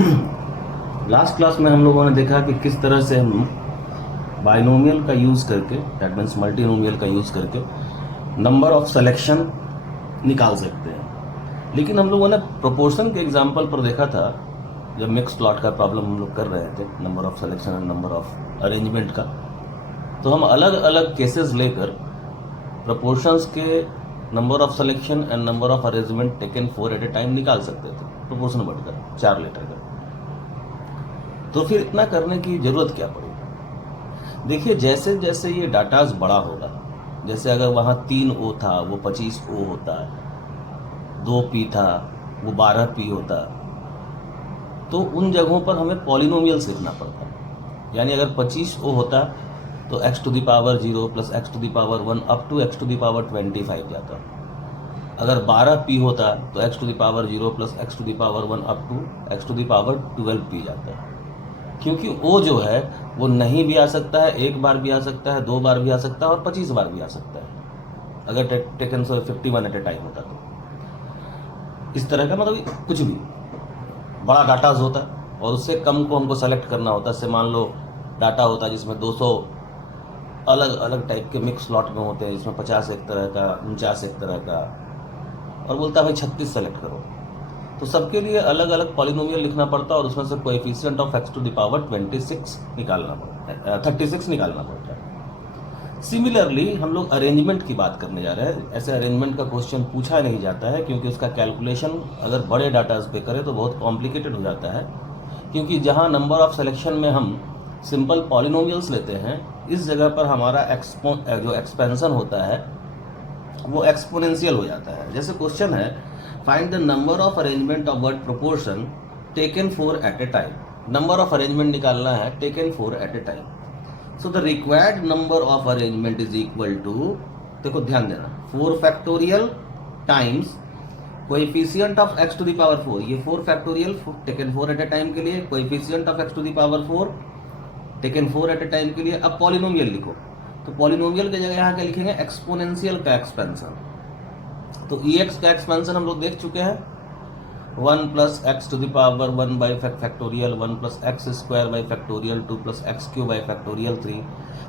Last class में हम लोगों ने देखा कि किस तरह से हम बाइनोमियल का यूज़ करके, दैट मीन्स मल्टीनोमियल का यूज़ करके नंबर ऑफ सिलेक्शन निकाल सकते हैं। लेकिन हम लोगों ने प्रोपोर्शन के एग्जाम्पल पर देखा था, जब मिक्स प्लॉट का प्रॉब्लम हम लोग कर रहे थे, number of selection and number of arrangement का, तो हम अलग अलग केसेस लेकर प्रोपोर्शंस के number of selection and number of arrangement taken for at a time निकाल सकते थे, प्रोपोर्शन बढ़कर 4 लेटर का। तो फिर इतना करने की जरूरत क्या पड़ी? देखिए, जैसे जैसे ये डाटाज बड़ा होगा, जैसे अगर वहाँ 3 ओ था वो 25 ओ होता, 2 पी था वो 12 पी होता, तो उन जगहों पर हमें पॉलिनोमियल्स लिखना पड़ता। यानी अगर 25 ओ होता तो x to the power 0 plus x to the power 1 up to x to the power 25 जाता। अगर 12 पी होता तो x to the power 0 plus x to the power 1 up to x to the power 12 P जाता। क्योंकि ओ जो है वो नहीं भी आ सकता है, 1 बार भी आ सकता है, 2 बार भी आ सकता है और 25 बार भी आ सकता है, अगर टेकन 51 एट ए टाइम होता तो। इस तरह का मतलब कुछ भी बड़ा डाटाज होता और उससे कम को हमको सेलेक्ट करना होता। जैसे मान लो डाटा होता जिसमें 200 अलग अलग टाइप के मिक्स स्लॉट में होते हैं, जिसमें 50 एक तरह का, 49 एक तरह का, और बोलता है भाई 36 सेलेक्ट करो, तो सबके लिए अलग अलग पॉलिनोमियल लिखना पड़ता और उसमें से coefficient of x to the power 36 निकालना पड़ता है, 36 निकालना पड़ता है। सिमिलरली हम लोग अरेंजमेंट की बात करने जा रहे हैं। ऐसे अरेंजमेंट का क्वेश्चन पूछा नहीं जाता है, क्योंकि उसका कैलकुलेशन अगर बड़े डाटाज पे करें तो बहुत कॉम्प्लिकेटेड हो जाता है। क्योंकि जहाँ नंबर ऑफ सिलेक्शन में हम सिंपल पॉलिनोमियल्स लेते हैं, इस जगह पर हमारा जो एक्सपेंशन होता है वो एक्सपोनेंशियल हो जाता है। जैसे क्वेश्चन है, find the number of arrangement of word proportion taken for at a time. Number of arrangement निकालना है taken for at a time. So the required number of arrangement is equal to, देखो ध्यान देना, 4 factorial times coefficient of x to the power 4। ये 4 factorial taken 4 at a time के लिए, coefficient of x to the power 4 taken 4 at a time के लिए। अब polynomial लिखो, तो पॉलिनोमियल की जगह यहाँ क्या लिखेंगे? एक्सपोनेंशियल का एक्सपेंशन। तो ex का एक्सपेंशन हम लोग देख चुके हैं, 1 plus x to the power 1 by factorial 1 plus x square by factorial 2 plus x cube by factorial 3।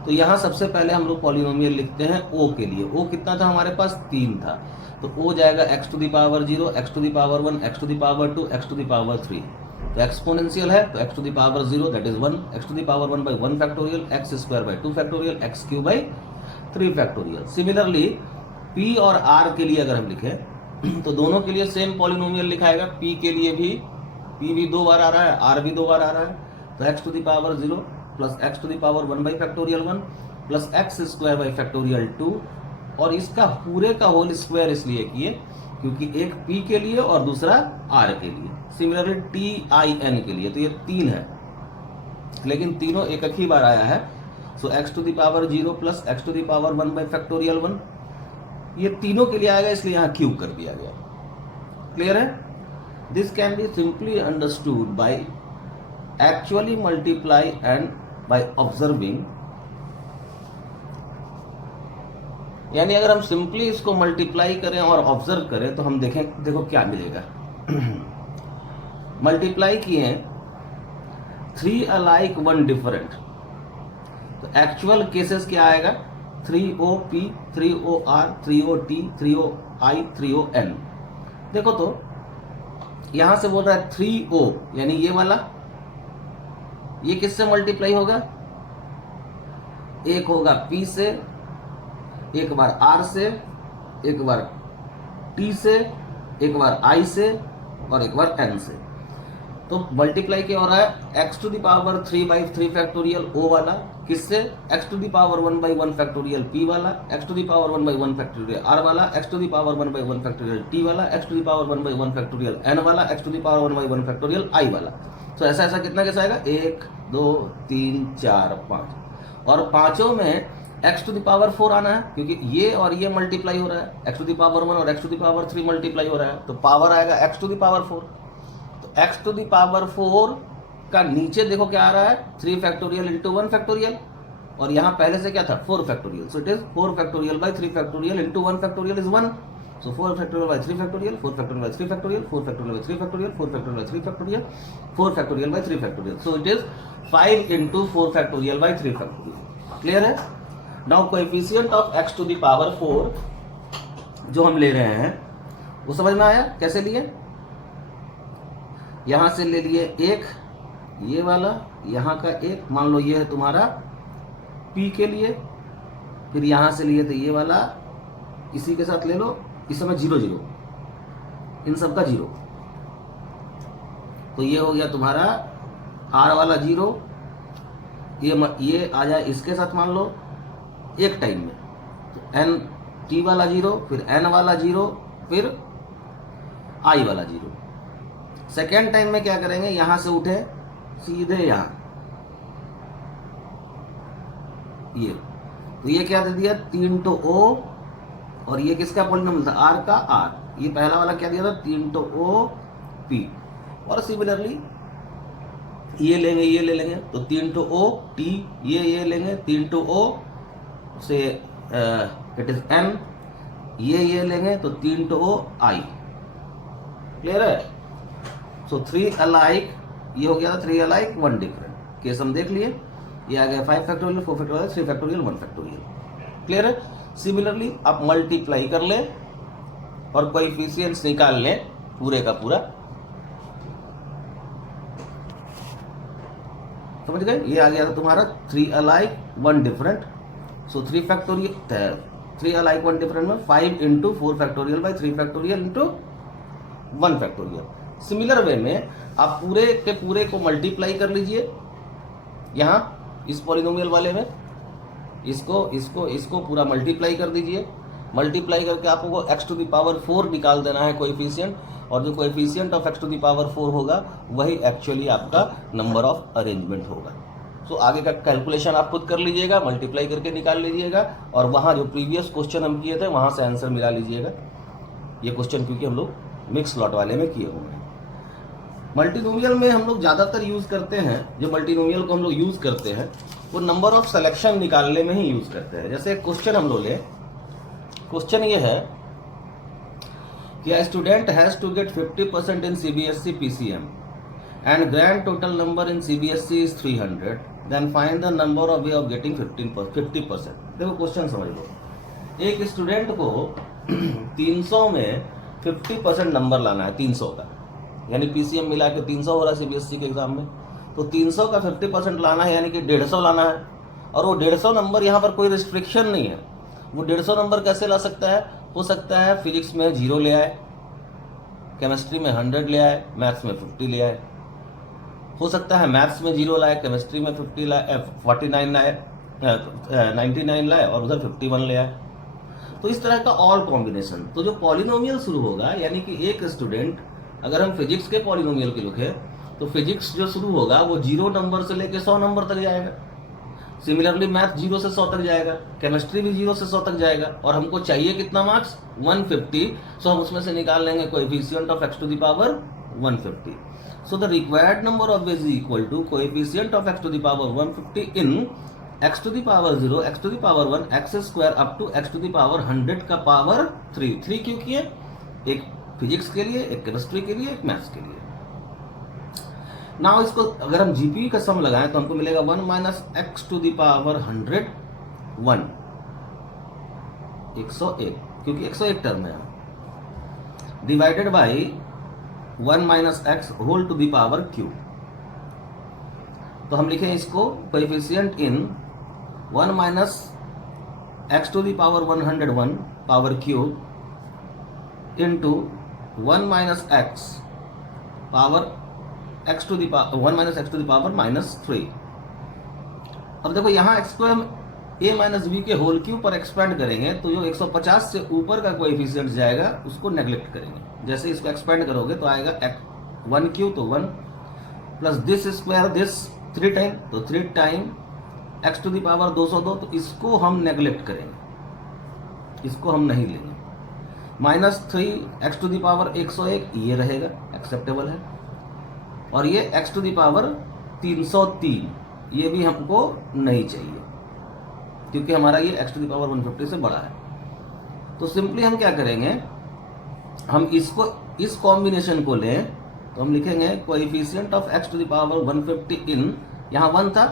तो यहाँ सबसे पहले हम लोग पॉलिनोमियल लिखते हैं o के लिए। o कितना था हमारे पास? 3 था, तो o जाएगा x to the power 0, x to the power 1, x to the power 2, x to the power 3। तो एक्सपोनेंशियल है तो x to the power 0 that is 1, x to the power 1 by 1 factorial, x square by 2 factorial, x cube by 3 factorial. Similarly p और r के लिए अगर हम लिखें तो दोनों के लिए सेम पॉलिनोमियल लिखाएगा। p के लिए भी p भी 2 बार आ रहा है, r भी 2 बार आ रहा है, तो x to the power 0 plus x to the power 1 by factorial 1 plus x square by factorial 2, और इसका पूरे का होल स्क्वायर इसलिए किए क्योंकि एक p के लिए और दूसरा r के लिए। सिमिलरली tin के लिए तो ये 3 है, लेकिन तीनों एक ही बार आया है। So x to the power 0 plus x to the power 1 by factorial 1, ये तीनों के लिए आएगा, इसलिए यहाँ क्यूब कर दिया गया। क्लियर है? This can be simply understood by actually multiply and by observing. यानी अगर हम सिंपली इसको मल्टीप्लाई करें और ऑब्जर्व करें तो हम देखें, देखो क्या मिलेगा। मल्टीप्लाई किए 3 अलाइक 1 डिफरेंट, तो एक्चुअल केसेस क्या आएगा? 3OP, 3OR, 3OT, 3OI, 3ON। देखो तो यहां से बोल रहा है 3O, यानी ये वाला, ये किससे मल्टीप्लाई होगा? एक होगा P से, एक बार R से, एक बार T से, एक बार I से और एक बार N से। तो मल्टीप्लाई क्या हो रहा है? x to the power 3 by 3 factorial o वाला किससे? x to the power 1 by 1 factorial p वाला, x to the power 1 by 1 factorial r वाला, x to the power 1 by 1 factorial t वाला, x to the power 1 by 1 factorial n वाला, x to the power 1 by 1 factorial i वाला। तो ऐसा ऐसा कितना कैसा आएगा? 1 2 3 4 5, और पांचों में x टू द पावर 4 आना है, क्योंकि ये और ये मल्टीप्लाई हो रहा है, x टू द पावर 1 और x to the power 3 multiply हो रहा है, तो पावर आएगा x टू द पावर 4। तो x टू द पावर 4 का नीचे देखो क्या आ रहा है? 3 फैक्टोरियल इंटू 1 फैक्टोरियल, और यहाँ पहले से क्या था? 4 factorial. So it is 4 factorial by 3 factorial into 1 factorial is 1। So 4 factorial by 3 factorial, 4 factorial by 3 factorial, 4 factorial by 3 factorial, 4 factorial by 3 factorial, 4 factorial by 3 factorial. So it is 5 into 4 factorial by 3 factorial. Clear है? Now coefficient of x to the power 4 जो हम ले रहे हैं वो समझ में आया कैसे लिए? यहां से ले लिए एक, ये वाला, यहां का एक, मान लो ये है तुम्हारा p के लिए, फिर यहां से लिए थे ये वाला, इसी के साथ ले लो, इस समय 0 0, इन सब का 0, तो ये हो गया तुम्हारा r वाला 0, ये आ जाए इसके साथ मान लो एक टाइम में, तो n t वाला 0, फिर n वाला 0, फिर i वाला 0। सेकेंड टाइम में क्या करेंगे, यहां से उठे सीधे यहां, ये तो ये क्या दे दिया 3 तो o, और ये किसका पॉलिनोमियल था r का r, ये पहला वाला क्या दिया था 3 तो o p, और सिमिलरली ये लेंगे ये ले लेंगे तो 3 तो o t, ये लेंगे 3 तो o से इट इज n, ये लेंगे तो 3 तो o i। क्लियर है? सो 3 अलाइक, ये हो गया था 3 अलाइक 1 डिफरेंट। केस हम देख लिए, ये आ गया 5 factorial, 4 factorial, 3 factorial, 1 factorial. Clear है? सिमिलरली आप मल्टीप्लाई कर ले और कोएफिशिएंट्स निकाल लें पूरे का पूरा। समझ गए? ये आ गया था तुम्हारा 3 अलाइक 1 डिफरेंट। सो 3 फैक्टोरियल, 3 अलाइक 1 डिफरेंट में 5 into 4 factorial by 3 factorial into 1 factorial. Similar way में आप पूरे के पूरे को मल्टीप्लाई कर लीजिए, यहां इस पॉलिनोमियल वाले में इसको पूरा मल्टीप्लाई कर दीजिए। मल्टीप्लाई करके आपको x टू द पावर 4 निकाल देना है कोएफिशिएंट, और जो coefficient of x to the power 4 होगा वही एक्चुअली आपका नंबर ऑफ अरेंजमेंट होगा। सो आगे का कैलकुलेशन आप खुद कर लीजिएगा, मल्टीप्लाई करके निकाल लीजिएगा, और वहाँ जो प्रीवियस क्वेश्चन हम किए थे वहाँ से आंसर मिला लीजिएगा। ये क्वेश्चन क्योंकि हम लोग मिक्स लॉट वाले में किए हुए हैं। मल्टीनोमियल में हम लोग ज़्यादातर यूज़ करते हैं, जो मल्टीनोमियल को हम लोग यूज़ करते हैं वो नंबर ऑफ सिलेक्शन निकालने में ही यूज़ करते हैं। जैसे क्वेश्चन हम लोग ले, क्वेश्चन ये है कि a student has to get 50% in CBSE PCM and grand total number in CBSE is 300, then find the number of way of getting 50%। देखो क्वेश्चन समझ लो, एक स्टूडेंट को 300 में 50% नंबर लाना है, 300 का, यानी PCM मिला के 300 हो रहा है CBSE के एग्जाम में, तो 300 का 50% लाना है, यानी कि 150 लाना है। और वो 150 नंबर यहाँ पर कोई रिस्ट्रिक्शन नहीं है, वो 150 नंबर कैसे ला सकता है? हो सकता है फिजिक्स में 0 ले आए, केमिस्ट्री में 100 ले आए, मैथ्स में 50 ले आए। हो सकता है मैथ्स में 0 लाए, केमिस्ट्री में 50 लाए, 49 लाए, 99 लाए, और उधर 51 ले आए। तो इस तरह का ऑल कॉम्बिनेशन। तो जो पॉलिनोमियल शुरू होगा, यानी कि एक स्टूडेंट, अगर हम फिजिक्स के पॉलिनोमियल के लिखे तो फिजिक्स जो शुरू होगा वो 0 नंबर से लेके 100 नंबर तक जाएगा। सिमिलरली मैथ 0 से 100 तक जाएगा, केमिस्ट्री भी 0 से 100 तक जाएगा, और हमको चाहिए कितना मार्क्स? 150। सो हम उसमें से निकाल लेंगे coefficient of x to the power 150। So the required number of ways equal to coefficient of x to the power 150 in x to the power 0, x to the power 1, x square up to x to the power 100 का power 3 क्यों किए? एक physics के लिए, एक chemistry के लिए, एक मैथ्स के लिए। नाउ इसको अगर हम जीपी का सम लगाएं तो हमको मिलेगा 1 minus x to the power 100 1 101, क्योंकि 101 टर्म है, divided by 1 minus x whole to the power cube. तो हम लिखें इसको coefficient in 1 minus x to the power 101 power cube into 1 minus x power x to the power 1 minus x to the power -3। अब देखो यहाँ x को हम a minus B के होल क्यूब पर एक्सपेंड करेंगे तो जो 150 से ऊपर का कोएफिशिएंट जाएगा उसको नेग्लेक्ट करेंगे। जैसे इसको एक्सपेंड करोगे तो आएगा 1 क्यूब तो 1 plus this square this 3 time तो 3 time x to the power 202, तो इसको हम नेग्लेक्ट करेंगे, इसको हम नहीं लेंगे। -3 x टू द पावर 101 ये रहेगा, एक्सेप्टेबल है। और ये x टू द पावर 303 ये भी हमको नहीं चाहिए, क्योंकि हमारा ये x टू द पावर 150 से बड़ा है। तो सिंपली हम क्या करेंगे, हम इसको इस कॉम्बिनेशन को लें तो हम लिखेंगे coefficient of x to the power 150 in, यहाँ 1 था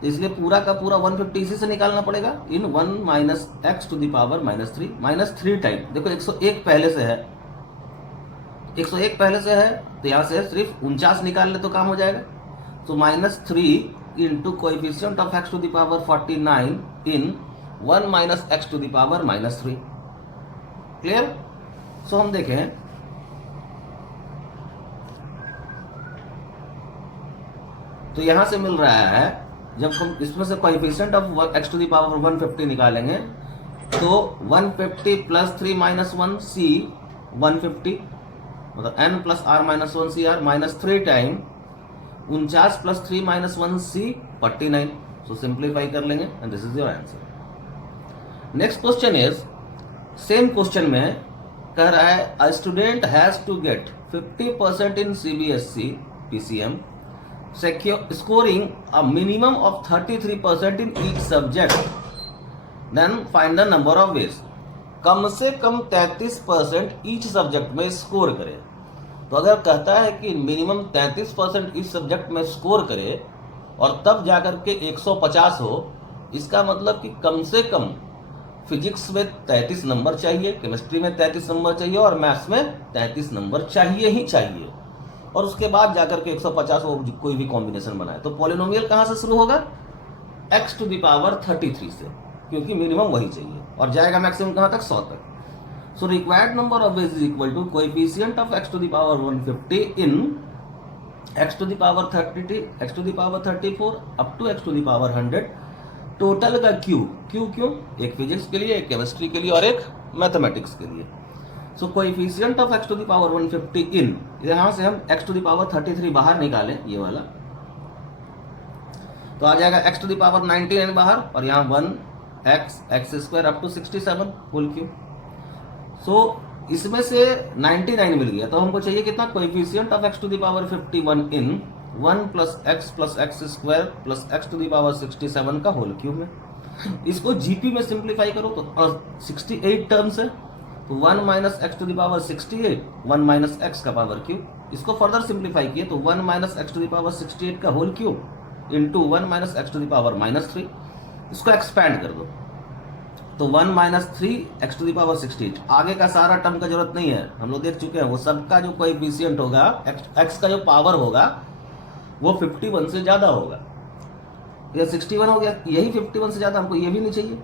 तो इसलिए पूरा का पूरा 150 इसी से निकालना पड़ेगा, in 1 minus x to the power -3 time. देखो 101 पहले से है, 101 पहले से है तो यहाँ से सिर्फ 49 निकाल ले तो काम हो जाएगा। तो -3 into coefficient of x to the power 49 in 1 minus x to the power -3। Clear? So हम देखें तो यहां से मिल रहा है, जब हम इसमें से coefficient of x to the power 150 निकालेंगे तो 150 प्लस 3 माइनस 1 c 150 मतलब n plus r minus 1 C R -3 time 49 plus 3 minus 1 c 49। So simplify कर लेंगे and this is your answer. Next question is, same question में कह रहा है a student has to get 50% in CBSE PCM scoring a minimum of 33% in each subject, then find the number of ways। कम से कम 33% each subject में score करे। तो अगर कहता है कि मिनिमम 33% ईच सब्जेक्ट में स्कोर करे और तब जाकर के 150 हो, इसका मतलब कि कम से कम फिजिक्स में 33 नंबर चाहिए, केमिस्ट्री में 33 नंबर चाहिए और मैथ्स में 33 नंबर चाहिए ही चाहिए, और उसके बाद जाकर के 150 वो कोई भी कॉम्बिनेशन बनाए। तो पॉलिनोमियल कहां से शुरू होगा? x टू द पावर 33 से, क्योंकि मिनिमम वही चाहिए, और जाएगा मैक्सिमम कहां तक? 100 तक। So required number of ways is equal to coefficient of x to the power 150 in x to the power 30 x to the power 34 up to x to the power 100। Total का क्यू क्यों? एक physics के लिए, एक chemistry के लिए और एक मैथमेटिक्स के लिए। So coefficient of x to the power 150 in, यहां से हम x टू द पावर 33 बाहर निकालें, ये वाला तो आ जाएगा x टू द पावर 99 बाहर, और यहाँ 1x square up to 67 whole cube. So इसमें से 99 मिल गया, तो हमको चाहिए कितना? Coefficient of x to the power 51 in 1 plus x square plus x to the power 67 का होल क्यूब में। इसको जीपी में सिंप्लीफाई करो तो 68 टर्म्स है, तो 1 minus x to the power 68 1 minus x का पावर क्यूब। इसको फर्दर सिंप्लीफाई किए तो 1 minus x to the power 68 का whole cube into 1 minus x to the power -3। इसको एक्सपैंड कर दो तो 1 minus 3 x to the power 68। आगे का सारा टर्म का जरूरत नहीं है, हम लोग देख चुके हैं। वो सबका जो कोएफिशिएंट होगा, एक्स का जो पावर होगा वो 51 से ज्यादा होगा। ये 61 हो गया, यही 51 से ज्यादा, हमको ये भी नहीं चाहिए,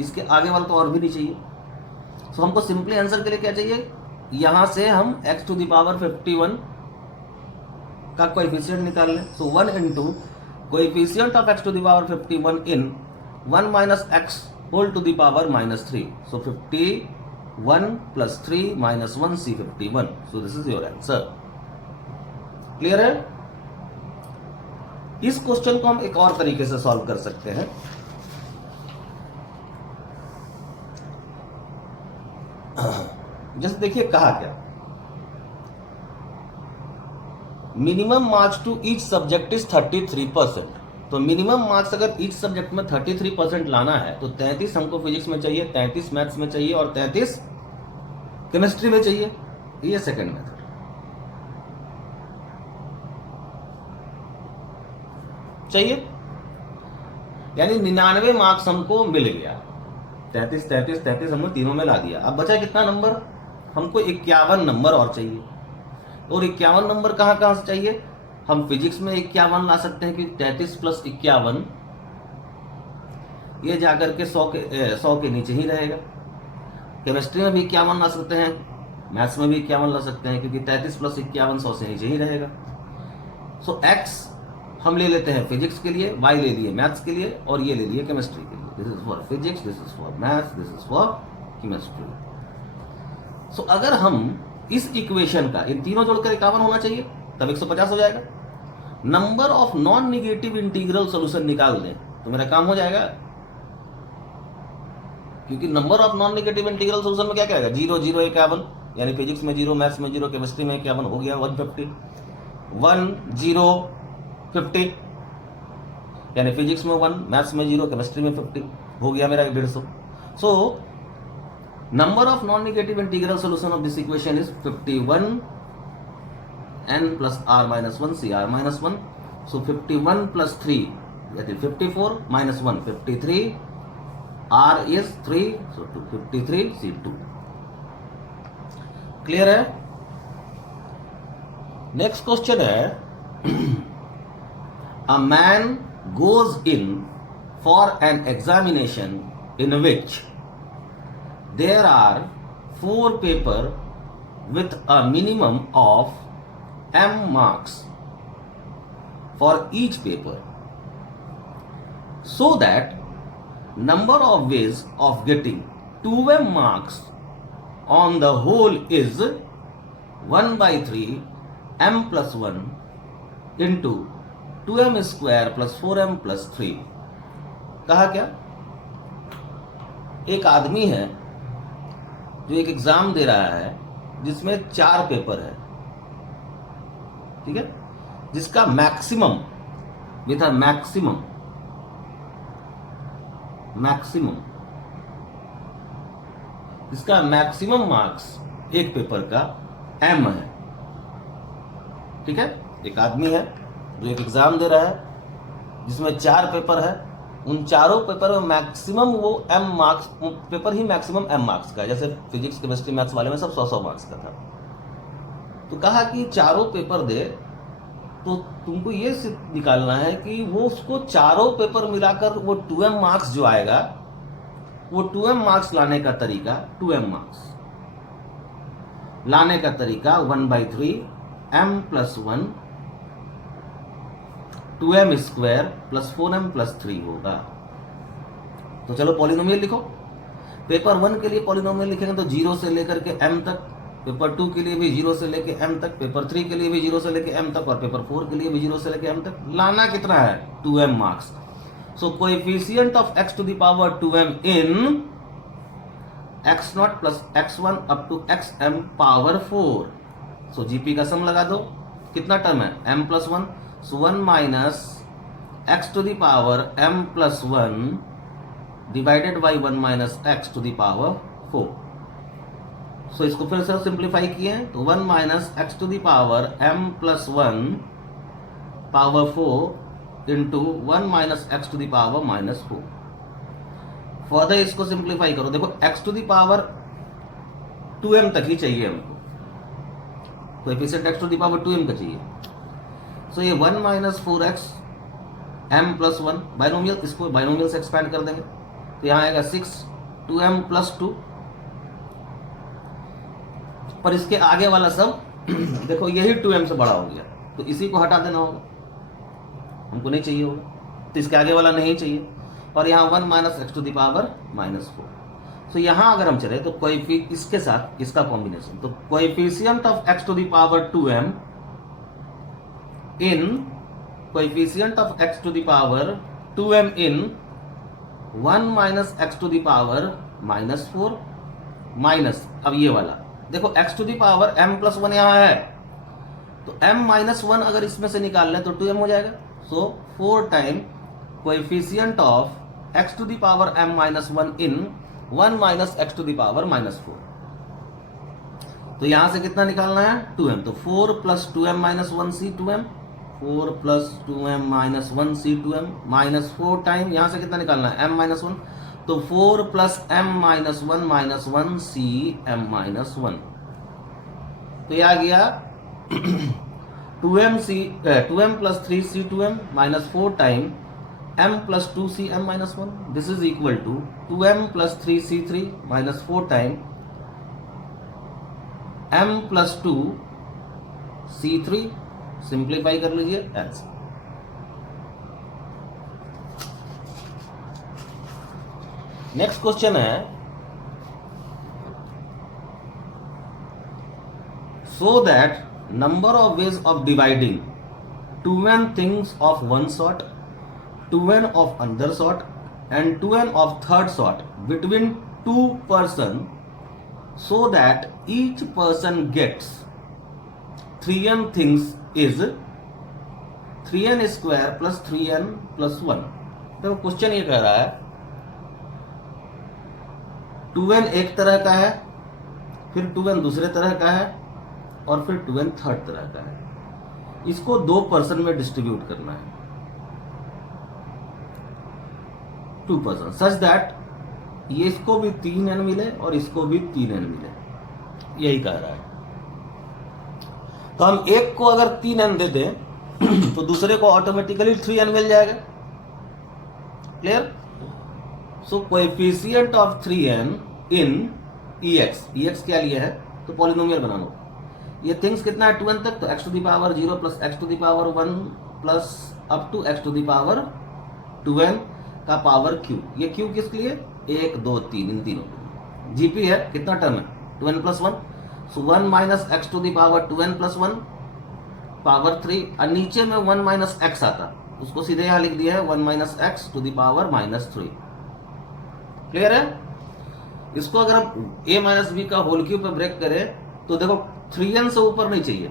इसके आगे वाला तो और भी नहीं चाहिए। तो हमको सिंपली आंसर के लिए क्या चाहिए? यहां से हम x टू द पावर 51 का कोएफिशिएंट निकाल लें। So 1 into coefficient of x to the power 51 in 1 minus x whole to the power -3। So 51 plus 3 minus 1 c 51। So this is your answer. Clear है? इस क्वेश्चन को हम एक और तरीके से सॉल्व कर सकते हैं। जैसे देखिए कहा क्या, minimum marks to each subject is 33%। तो मिनिमम मार्क्स अगर ईच सब्जेक्ट में 33% लाना है तो 33 हमको फिजिक्स में चाहिए, 33 मैथ्स में चाहिए और 33 केमिस्ट्री में चाहिए। ये सेकंड मेथड। चाहिए यानी 99 मार्क्स हमको मिल गया, 33 हमने तीनों में ला दिया। अब बचा कितना नंबर? हमको 51 नंबर और चाहिए। और 51 नंबर कहां से चाहिए? हम फिजिक्स में 51 ला सकते हैं कि 33 प्लस 51 ये जाकर के 100 के नीचे ही रहेगा। केमिस्ट्री में भी 51 ला सकते हैं, मैथ्स में भी 51 ला सकते हैं, क्योंकि 33 प्लस 51 100 से नीचे ही रहेगा। सो एक्स हम ले लेते हैं फिजिक्स के लिए, y ले लिए मैथ्स के लिए, और ये ले लिए केमिस्ट्री के लिए। This is for physics, this is for maths, this is for chemistry. So अगर हम इस इक्वेशन का इन तीनों जोड़कर 51 होना चाहिए, तब 150 हो जाएगा। Number of non negative integral solution निकाल दें तो मेरा काम हो जाएगा, क्योंकि number of non negative integral solution में क्या कहेगा? 0 0 51, यानी फिजिक्स में 0, मैथ्स में 0, केमिस्ट्री में 51 हो गया 150। 1 0 50, यानी फिजिक्स में 1, मैथ्स में 0, केमिस्ट्री में 50 हो गया मेरा 150। सो Number of non-negative integral solution of this equation is 51 n plus r minus 1 c r minus 1. So 51 plus 3, that is 54, minus 1 53, r is 3, so 253 c2. Clear है? नेक्स्ट क्वेश्चन है, a man goes in for an examination in which there are 4 papers with a minimum of m marks for each paper, so that number of ways of getting 2m marks on the whole is 1 by 3 m plus 1 into 2m square plus 4m plus 3. कहा क्या? एक आदमी है जो एक exam दे रहा है जिसमें 4 पेपर है, ठीक है, जिसका मैक्सिमम विथ मैक्सिमम इसका मैक्सिमम मार्क्स एक पेपर का m है, ठीक है. एक आदमी है जो एक एग्जाम दे रहा है जिसमें 4 पेपर है, उन चारों पेपर में मैक्सिमम वो m मार्क्स, पेपर ही मैक्सिमम m मार्क्स का है. जैसे फिजिक्स केमिस्ट्री मैथ्स वाले में सब 100-100 मार्क्स का था. तो कहा कि चारों पेपर दे, तो तुमको ये निकालना है कि वो उसको चारों पेपर मिलाकर वो 2m मार्क्स जो आएगा, वो 2m मार्क्स लाने का तरीका, 2m मार्क्स लाने का तरीका 1 by 3 m plus 1 2m square plus 4m plus 3 होगा. तो चलो पॉलिनोमियल लिखो. पेपर 1 के लिए पॉलिनोमियल लिखेंगे तो 0 से लेकर के m तक, पेपर 2 के लिए भी 0 से लेके m तक, पेपर 3 के लिए भी 0 से लेके m तक, और पेपर 4 के लिए भी 0 से लेके m तक. लाना कितना है? 2m marks. So coefficient of x to the power 2m in x0 plus x1 up to xm power 4. So GP का सम लगा दो. कितना टर्म है? m plus 1. So 1 minus x to the power m plus 1 divided by 1 minus x to the power 4. सो इसको फिर से simplify किए तो 1 minus x to the power m plus 1 power 4 into 1 minus x to the power minus 4. Further इसको simplify करो. देखो x to the power 2m तक ही चाहिए हमको, coefficient x to the power 2m का चाहिए. सो ये 1 minus 4x m plus 1 binomial, इसको बाइनोमियल से एक्सपैंड कर देंगे तो यहाँ आएगा 6 2m प्लस 2. पर इसके आगे वाला सब देखो यही 2m से बड़ा हो गया, तो इसी को हटा देना होगा, हमको नहीं चाहिए होगा. तो इसके आगे वाला नहीं चाहिए, और यहाँ 1 minus x to the power minus 4. तो यहाँ अगर हम चले तो इसके साथ इसका कॉम्बिनेशन, तो coefficient of x to the power 2m in coefficient of x to the power 2m in 1 minus x to the power minus 4 minus, अब ये वाला देखो x to the power m plus 1 यहाँ है, तो m माइनस 1 अगर इसमें से निकाल लें तो 2m हो जाएगा. So 4 time coefficient of x to the power m minus 1 in 1 minus x to the power minus 4. तो यहां से कितना निकालना है? 2m. तो 4 plus 2m minus 1 c 2m, 4 plus 2m minus 1 c 2m minus 4 time यहां से कितना निकालना है? m minus 1. तो 4 plus m minus 1 minus 1 c m minus 1. तो यह आ गया 2m plus 3 c 2m minus 4 time m plus 2 c m minus 1. This is equal to 2m plus 3 c 3 minus 4 time m plus 2 c 3. Simplify कर लीजिए answer. Next question है, so that number of ways of dividing 2n things of one sort, 2n of another sort and 2n of third sort between two person, so that each person gets 3n things is 3n square plus 3n plus 1. तो question ये कह रहा है 2n एक तरह का है, फिर 2n दूसरे तरह का है, और फिर 2n थर्ड तरह का है। इसको 2 पर्सन में डिस्ट्रीब्यूट करना है, 2 पर्सन, सच दैट ये इसको भी 3n मिले और इसको भी 3n मिले, यही कह रहा है। तो हम एक को अगर 3n दे दें तो दूसरे को ऑटोमेटिकली 3n मिल जाएगा। Clear? So coefficient of 3n in ex क्या लिया है, तो पॉलिनोमियल बना लो। ये थिंग्स कितना है 2n तक, तो x to the power 0 plus x to the power 1 plus up to x to the power 2n का पावर q। ये q किसके लिए, 1 2 3, इन तीनों। जीपी है कितना टर्म है, 2n plus 1, so 1 minus x to the power 2n plus 1 power 3, और नीचे में 1 माइनस एक्स आता, उसको सीधे यहां लिख दिया है 1 minus x to the power minus 3। Clear है? इसको अगर हम a माइनस बी का होल क्यूब पे ब्रेक करें तो देखो 3n से ऊपर नहीं चाहिए,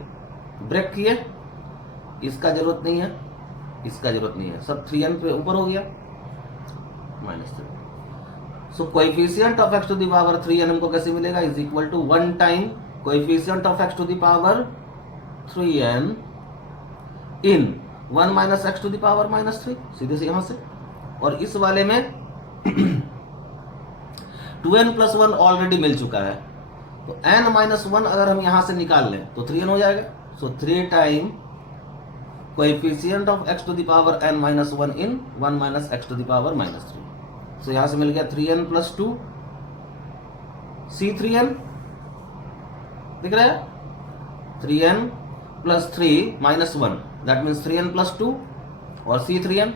ब्रेक किए, इसका जरूरत नहीं है, इसका जरूरत नहीं है, सब 3n पे ऊपर हो गया minus 3। So coefficient of x to the power 3n हमको कैसे मिलेगा, is equal to 1 time coefficient of x to the power 3n in 1 minus x to the power minus 3, सीधे से यहां से। और इस वाले में 2n प्लस 1 ऑलरेडी मिल चुका है, तो n माइनस 1 अगर हम यहां से निकाल लें तो 3n हो जाएगा। So 3 time coefficient of x to the power n minus 1 in 1 minus x to the power minus 3। सो यहां से मिल गया 3n प्लस 2 c3n, दिख रहा है, 3n plus 3 minus 1, that means 3n plus 2 और c3n।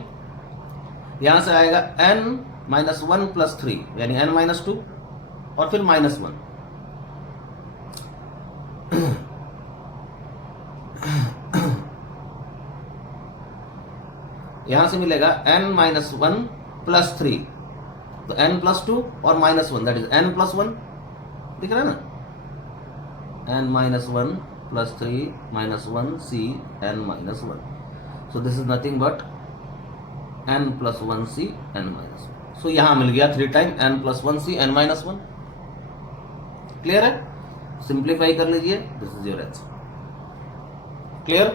यहां से आएगा n माइनस 1 प्लस 3 यानी n माइनस 2 और फिर माइनस 1। यहां से मिलेगा n माइनस 1 प्लस 3, तो n प्लस 2 और minus 1, that is n plus 1, दिख रहा है ना, n minus 1 plus 3 minus 1 c n minus 1। So this is nothing but n plus 1 c n minus 1। सो यहां मिल गया 3 time n plus 1 c n minus 1। Clear है? Simplify कर लीजिए, this is your answer. Clear?